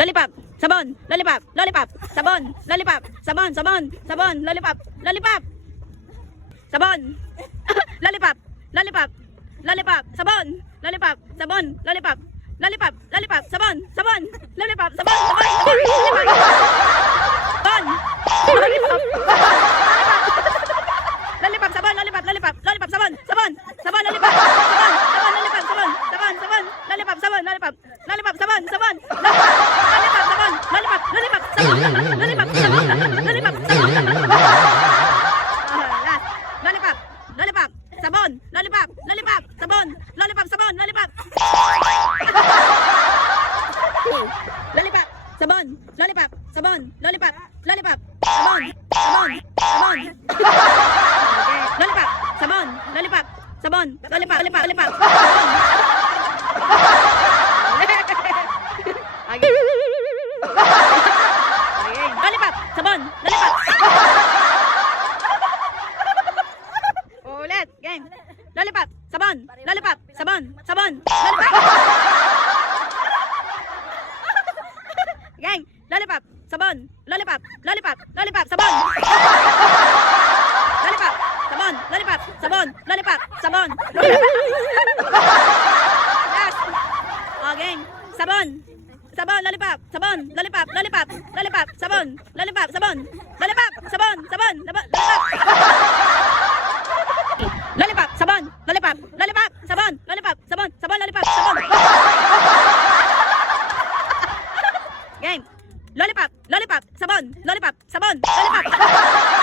lollipop, sabon, lollipop, lollipop, sabon, lollipop, sabon, sabon, sabon, lollipop, lollipop, sabon, lollipop, lollipop, lollipop, sabon, lollipop, sabon, lollipop, lollipop, lollipop, sabon, sabon, lollipop, sabon, sabon, lollipop, sabon, lollipop, lollipop, lollipop, sabon, sabon, sabon, lollipop, sabon, sabon, lollipop, sabon, sabon, sabon, lollipop, sabon, lollipop, lollipop, sabon, sabon, lollipop, sabon, lollipop, lollipop, sabon, lollipop, sabon, lollipop, sabon, last, lollipop, lollipop, sabon, lollipop, lollipop, sabon, lollipop, sabon, lollipop, lollipop, sabon, lollipop, sabon, lollipop, lollipop, sabon, sabon, sabon, lollipop, sabon, lollipop, sabon, lollipop, lollipop, lollipop, sabon. Okay. Lollipop, sabon, lollipop. Ulit, game. Lollipop, sabon, lollipop, sabon, sabon, lollipop. Gang, lollipop, sabon, lollipop, lollipop, lollipop, sabon. Lollipop, sabon, lollipop, sabon, lollipop, sabon. Last. Okay, sabon. Sabon, lollipop, sabon, lollipop, lollipop, lollipop, sabon, lollipop, sabon, lollipop, sabon, sabon, lollipop. Lollipop, sabon, lollipop, lollipop, sabon, lollipop, sabon, sabon, lollipop, sabon. Game. Lollipop, lollipop, sabon, lollipop, sabon, lollipop.